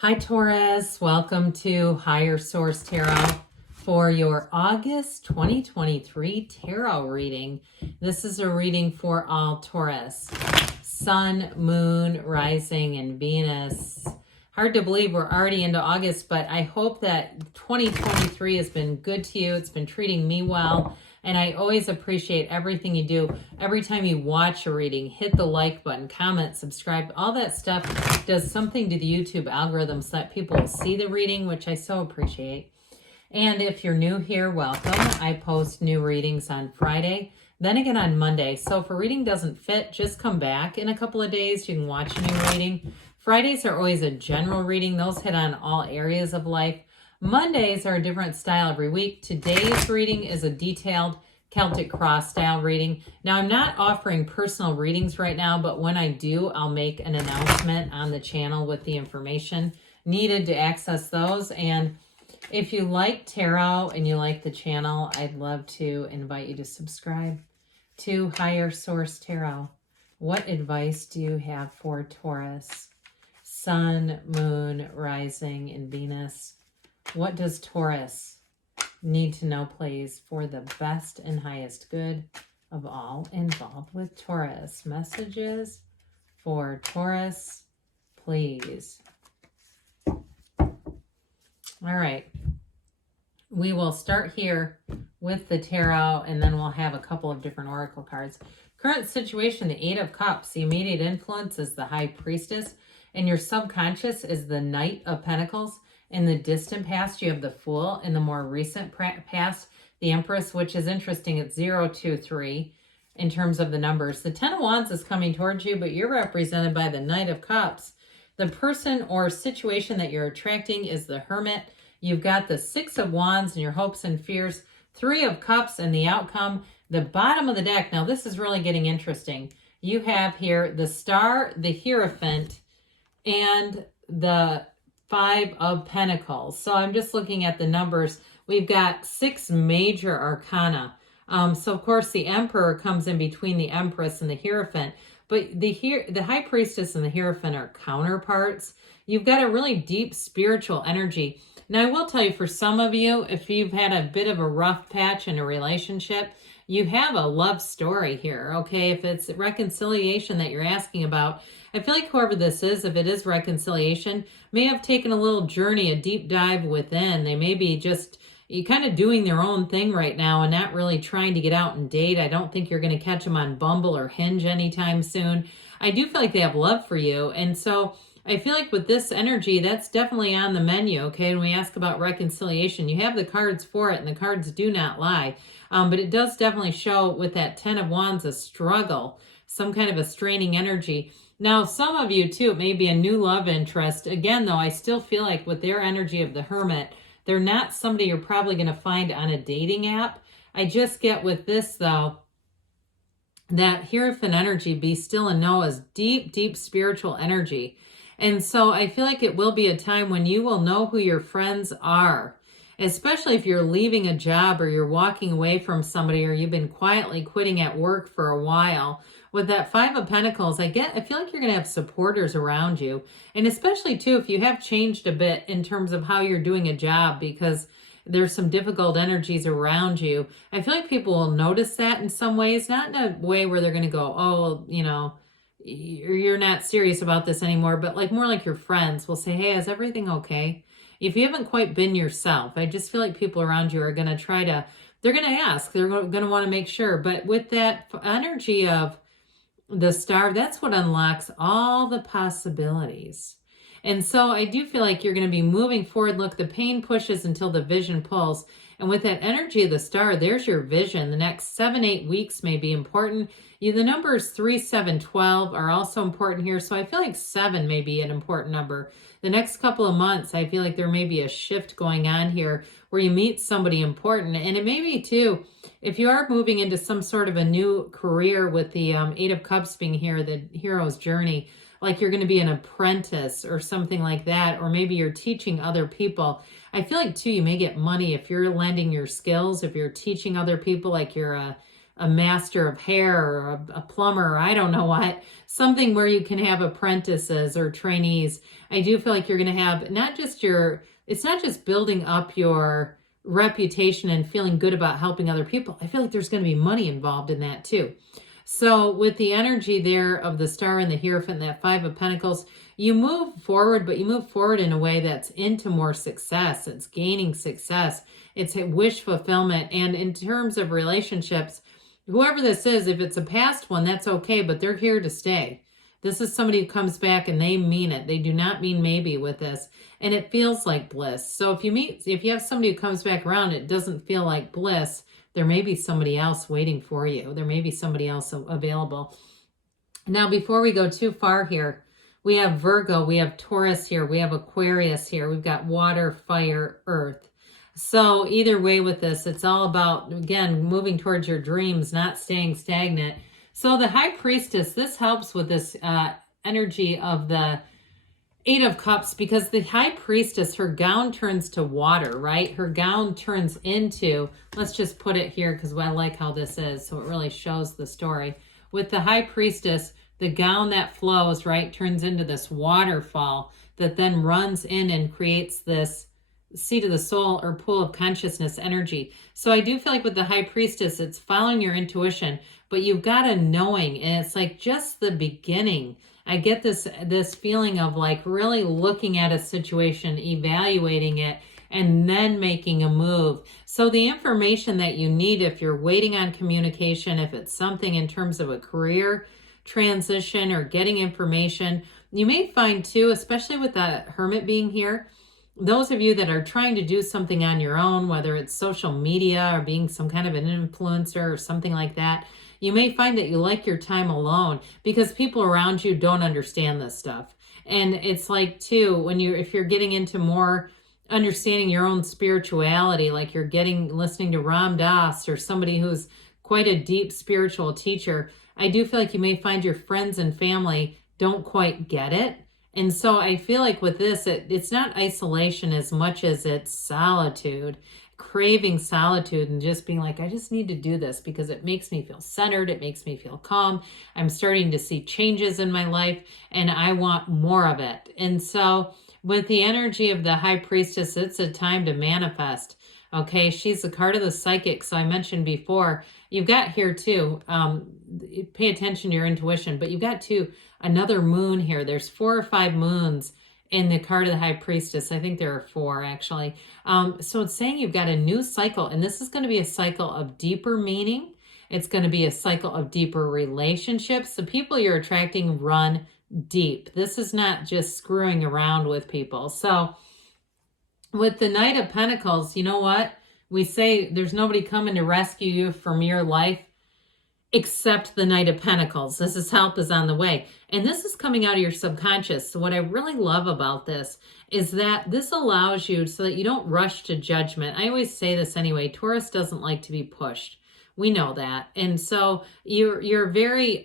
Hi Taurus, welcome to Higher Source Tarot for your August 2023 tarot reading. This is a reading for all Taurus. Sun, Moon, Rising, and Venus. Hard to believe we're already into August, but I hope that 2023 has been good to you. It's been treating me well. And I always appreciate everything you do. Every time you watch a reading, hit the like button, comment, subscribe. All that stuff does something to the YouTube algorithm so that people will see the reading, which I so appreciate. And if you're new here, welcome. I post new readings on Friday, then again on Monday. So if a reading doesn't fit, just come back in a couple of days. You can watch a new reading. Fridays are always a general reading. Those hit on all areas of life. Mondays are a different style every week. Today's reading is a detailed Celtic cross style reading. Now, I'm not offering personal readings right now, but when I do, I'll make an announcement on the channel with the information needed to access those. And if you like tarot and you like the channel, I'd love to invite you to subscribe to Higher Source Tarot. What advice do you have for Taurus? Sun, Moon, Rising, and Venus. What does Taurus need to know, please, for the best and highest good of all involved with Taurus? Messages for Taurus, please. All right. We will start here with the tarot, and then we'll have a couple of different oracle cards. Current situation, the Eight of Cups. The immediate influence is the High Priestess, and your subconscious is the Knight of Pentacles. In the distant past, you have the Fool. In the more recent past, the Empress, which is interesting. It's 0, 2, 3 in terms of the numbers. The Ten of Wands is coming towards you, but you're represented by the Knight of Cups. The person or situation that you're attracting is the Hermit. You've got the Six of Wands and your hopes and fears, Three of Cups and the outcome. The bottom of the deck, now this is really getting interesting. You have here the Star, the Hierophant, and the Five of Pentacles. So I'm just looking at the numbers. We've got 6 major arcana. So of course the Emperor comes in between the Empress and the Hierophant. But the High Priestess and the Hierophant are counterparts. You've got a really deep spiritual energy. Now I will tell you, for some of you, if you've had a bit of a rough patch in a relationship, you have a love story here, okay? If it's reconciliation that you're asking about, I feel like whoever this is, if it is reconciliation, may have taken a little journey, a deep dive within. They may be just kind of doing their own thing right now and not really trying to get out and date. I don't think you're going to catch them on Bumble or Hinge anytime soon. I do feel like they have love for you. And so I feel like with this energy, that's definitely on the menu, okay? When we ask about reconciliation, you have the cards for it, and the cards do not lie. But it does definitely show with that Ten of Wands a struggle, some kind of a straining energy. Now, some of you, too, it may be a new love interest. Again, though, I still feel like with their energy of the Hermit, they're not somebody you're probably going to find on a dating app. I just get with this, though, that Hierophant energy, be still and know, is deep, deep spiritual energy. And so I feel like it will be a time when you will know who your friends are, especially if you're leaving a job or you're walking away from somebody, or you've been quietly quitting at work for a while. With that Five of Pentacles, I feel like you're going to have supporters around you. And especially, too, if you have changed a bit in terms of how you're doing a job, because there's some difficult energies around you. I feel like people will notice that in some ways, not in a way where they're going to go, oh, you know, you're not serious about this anymore, but like more like your friends will say, hey, is everything okay? If you haven't quite been yourself, I just feel like people around you are going to they're going to ask, they're going to want to make sure. But with that energy of the Star, that's what unlocks all the possibilities. And so I do feel like you're going to be moving forward. Look, the pain pushes until the vision pulls. And with that energy of the Star, there's your vision. The next 7-8 weeks may be important. The numbers 3, 7, 12 are also important here. So I feel like 7 may be an important number. The next couple of months, I feel like there may be a shift going on here where you meet somebody important. And it may be, too, if you are moving into some sort of a new career with the Eight of Cups being here, the hero's journey, like you're going to be an apprentice or something like that, or maybe you're teaching other people. I feel like, too, you may get money if you're lending your skills, if you're teaching other people, like you're a a master of hair or a plumber, or I don't know what, something where you can have apprentices or trainees. I do feel like you're going to have it's not just building up your reputation and feeling good about helping other people. I feel like there's going to be money involved in that too. So with the energy there of the Star and the Hierophant, that Five of Pentacles, you move forward, but you move forward in a way that's into more success. It's gaining success. It's a wish fulfillment. And in terms of relationships, whoever this is, if it's a past one, that's okay, but they're here to stay. This is somebody who comes back and they mean it. They do not mean maybe with this. And it feels like bliss. So if you have somebody who comes back around, it doesn't feel like bliss. There may be somebody else waiting for you. There may be somebody else available. Now, before we go too far here, we have Virgo, we have Taurus here, we have Aquarius here. We've got water, fire, earth. So either way with this, it's all about, again, moving towards your dreams, not staying stagnant. So the High Priestess, this helps with this energy of the Eight of Cups, because the High Priestess, her gown turns to water, right? Her gown turns into, let's just put it here because I like how this is, so it really shows the story. With the High Priestess, the gown that flows, right, turns into this waterfall that then runs in and creates this seat of the soul or pool of consciousness energy. So I do feel like with the High Priestess, it's following your intuition, but you've got a knowing, and it's like just the beginning. I get this feeling of like really looking at a situation, evaluating it, and then making a move. So the information that you need, if you're waiting on communication, if it's something in terms of a career transition or getting information, you may find too, especially with that Hermit being here, those of you that are trying to do something on your own, whether it's social media or being some kind of an influencer or something like that, you may find that you like your time alone because people around you don't understand this stuff. And it's like too, if you're getting into more understanding your own spirituality, like you're listening to Ram Dass or somebody who's quite a deep spiritual teacher, I do feel like you may find your friends and family don't quite get it. And so I feel like with this, it's not isolation as much as it's solitude, craving solitude and just being like, I just need to do this because it makes me feel centered. It makes me feel calm. I'm starting to see changes in my life and I want more of it. And so with the energy of the High Priestess, it's a time to manifest. Okay, she's the card of the psychic. So I mentioned before, you've got here too, pay attention to your intuition, but you've got too, another moon here. There's 4 or 5 moons in the card of the High Priestess. I think there are 4 actually. So it's saying you've got a new cycle, and this is going to be a cycle of deeper meaning. It's going to be a cycle of deeper relationships. The people you're attracting run deep. This is not just screwing around with people. So with the Knight of Pentacles, you know what? We say there's nobody coming to rescue you from your life except the Knight of Pentacles. Help is on the way. And this is coming out of your subconscious. So what I really love about this is that this allows you so that you don't rush to judgment. I always say this anyway, Taurus doesn't like to be pushed. We know that. And so you're very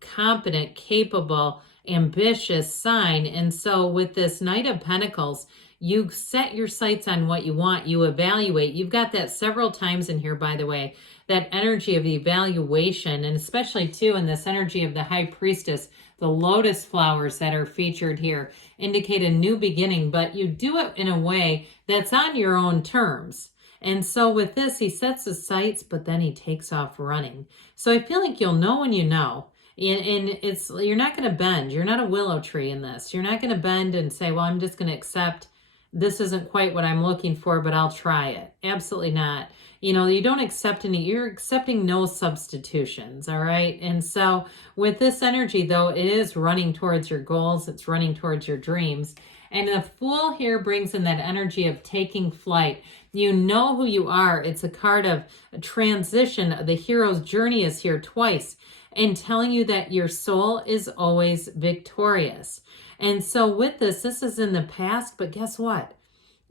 competent, capable, ambitious sign. And so with this Knight of Pentacles, you set your sights on what you want. You evaluate. You've got that several times in here, by the way, that energy of evaluation, and especially too in this energy of the High Priestess, the lotus flowers that are featured here indicate a new beginning, but you do it in a way that's on your own terms. And so with this, he sets his sights, but then he takes off running. So I feel like you'll know when you know. And you're not going to bend. You're not a willow tree in this. You're not going to bend and say, well, I'm just going to accept this isn't quite what I'm looking for, but I'll try it. Absolutely not. You don't accept you're accepting no substitutions, all right? And so with this energy, though, it is running towards your goals. It's running towards your dreams. And the Fool here brings in that energy of taking flight. You know who you are. It's a card of a transition. The hero's journey is here twice and telling you that your soul is always victorious. And so with this is in the past, but guess what?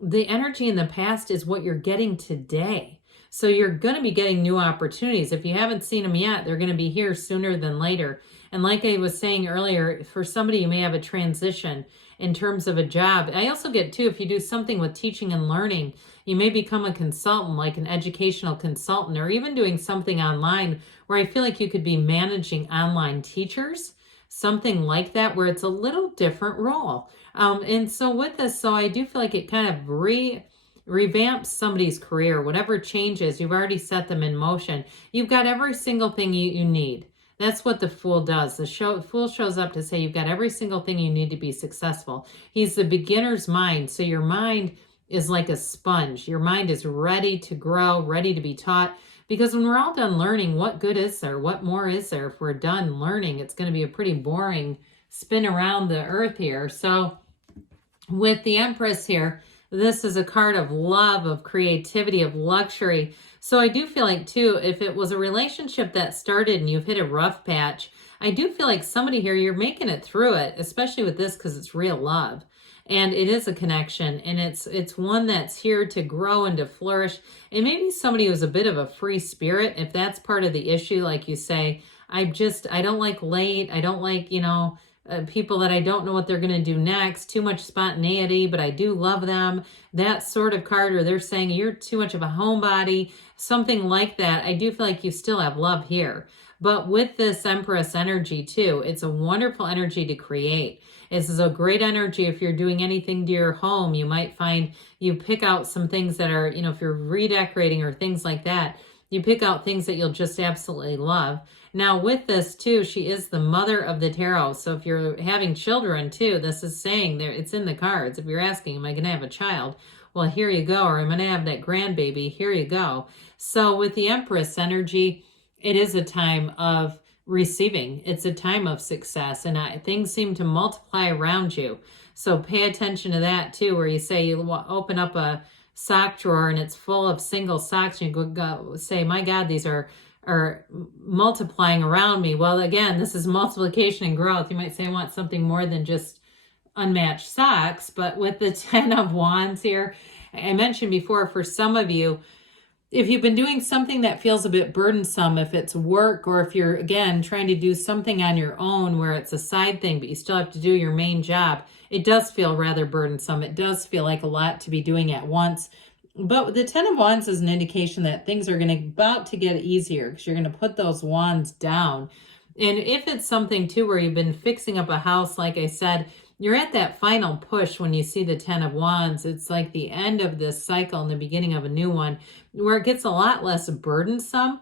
The energy in the past is what you're getting today. So you're going to be getting new opportunities. If you haven't seen them yet, they're going to be here sooner than later. And like I was saying earlier, for somebody, you may have a transition in terms of a job. I also get too, if you do something with teaching and learning, you may become a consultant, like an educational consultant, or even doing something online where I feel like you could be managing online teachers, something like that, where it's a little different role. And so with this, so I do feel like it kind of revamps somebody's career. Whatever changes, you've already set them in motion. You've got every single thing you need. That's what the Fool does. The Fool shows up to say you've got every single thing you need to be successful. He's the beginner's mind. So your mind is like a sponge. Your mind is ready to grow, ready to be taught. Because when we're all done learning, what good is there? What more is there? If we're done learning, it's going to be a pretty boring spin around the earth here. So with the Empress here, this is a card of love, of creativity, of luxury. So I do feel like too, if it was a relationship that started and you've hit a rough patch, I do feel like somebody here, you're making it through it, especially with this because it's real love. And it is a connection, and it's one that's here to grow and to flourish. And maybe somebody who's a bit of a free spirit, if that's part of the issue, like you say, I don't like late. I don't like, people that I don't know what they're going to do next. Too much spontaneity, but I do love them. That sort of card, or they're saying you're too much of a homebody, something like that. I do feel like you still have love here. But with this Empress energy too, it's a wonderful energy to create. This is a great energy if you're doing anything to your home. You might find you pick out some things that are, if you're redecorating or things like that, you pick out things that you'll just absolutely love. Now with this too, she is the mother of the tarot. So if you're having children too, this is saying there, it's in the cards. If you're asking, am I going to have a child? Well, here you go. Or I'm going to have that grandbaby. Here you go. So with the Empress energy, it is a time of receiving. It's a time of success, and things seem to multiply around you. So pay attention to that too, where you say you open up a sock drawer and it's full of single socks, and you go say, my God, these are multiplying around me. Well, again, this is multiplication and growth. You might say, I want something more than just unmatched socks. But with the 10 of Wands here, I mentioned before, for some of you, if you've been doing something that feels a bit burdensome, if it's work, or if you're, again, trying to do something on your own where it's a side thing, but you still have to do your main job, it does feel rather burdensome. It does feel like a lot to be doing at once. But the 10 of Wands is an indication that things are about to get easier because you're going to put those wands down. And if it's something too where you've been fixing up a house, like I said, you're at that final push when you see the 10 of Wands. It's like the end of this cycle and the beginning of a new one where it gets a lot less burdensome.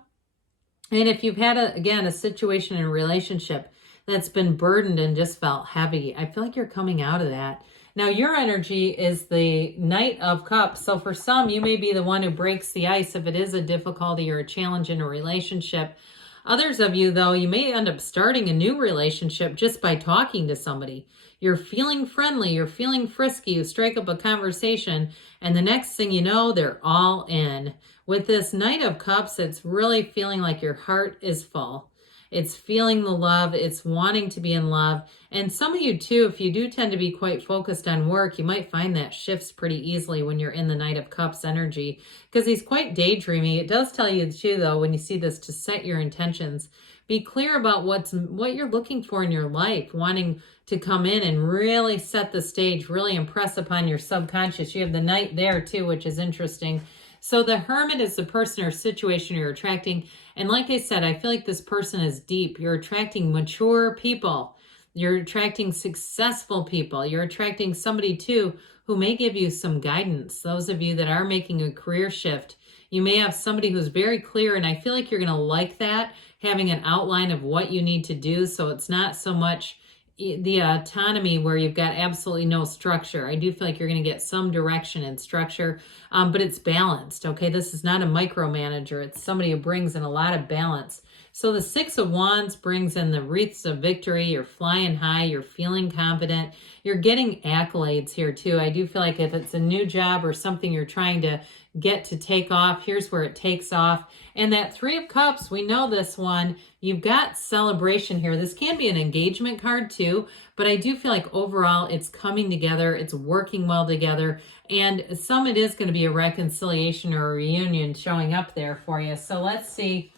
And if you've had, a situation in a relationship that's been burdened and just felt heavy, I feel like you're coming out of that. Now, your energy is the Knight of Cups. So for some, you may be the one who breaks the ice if it is a difficulty or a challenge in a relationship. Others of you, though, you may end up starting a new relationship just by talking to somebody. You're feeling friendly, you're feeling frisky, you strike up a conversation, and the next thing you know, they're all in. With this Knight of Cups, it's really feeling like your heart is full. It's feeling the love, it's wanting to be in love. And some of you too, if you do tend to be quite focused on work, you might find that shifts pretty easily when you're in the Knight of Cups energy, because he's quite daydreamy. It does tell you too, though, when you see this, to set your intentions. Be clear about what you're looking for in your life, wanting to come in and really set the stage, really impress upon your subconscious. You have the Knight there too, which is interesting. So the Hermit is the person or situation you're attracting. And like I said, I feel like this person is deep. You're attracting mature people. You're attracting successful people. You're attracting somebody too who may give you some guidance. Those of you that are making a career shift, you may have somebody who's very clear, and I feel like you're going to like that, having an outline of what you need to do. So it's not so much the autonomy where you've got absolutely no structure. I do feel like you're going to get some direction and structure, but it's balanced, okay? This is not a micromanager. It's somebody who brings in a lot of balance. So the 6 of Wands brings in the wreaths of victory. You're flying high. You're feeling confident. You're getting accolades here too. I do feel like if it's a new job or something you're trying to get to take off, here's where it takes off. And that 3 of Cups, we know this one. You've got celebration here. This can be an engagement card too, but I do feel like overall it's coming together. It's working well together. And some it is going to be a reconciliation or a reunion showing up there for you. So let's see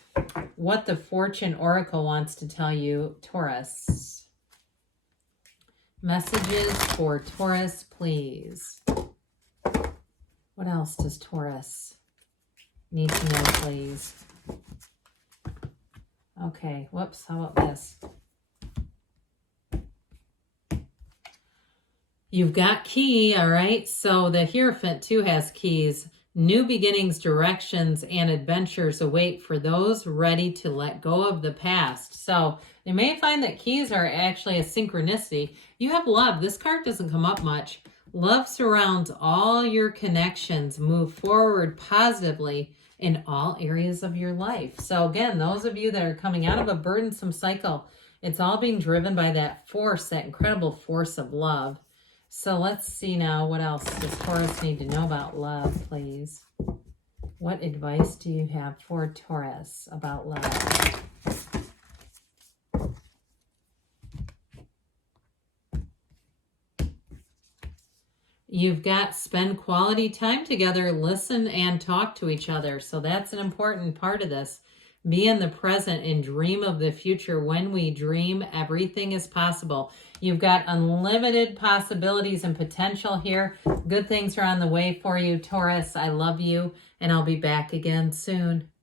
what the Fortune Oracle wants to tell you, Taurus. Messages for Taurus, please. What else does Taurus need to know, please? Okay, whoops, how about this? You've got key, all right? So the Hierophant too has keys. New beginnings, directions, and adventures await for those ready to let go of the past. So you may find that keys are actually a synchronicity. You have love. This card doesn't come up much. Love surrounds all your connections. Move forward positively in all areas of your life. So again, those of you that are coming out of a burdensome cycle, it's all being driven by that force, that incredible force of love. So let's see now, what else does Taurus need to know about love, please? What advice do you have for Taurus about love? You've got spend quality time together, listen and talk to each other. So that's an important part of this. Be in the present and dream of the future. When we dream, everything is possible. You've got unlimited possibilities and potential here. Good things are on the way for you, Taurus. I love you, and I'll be back again soon.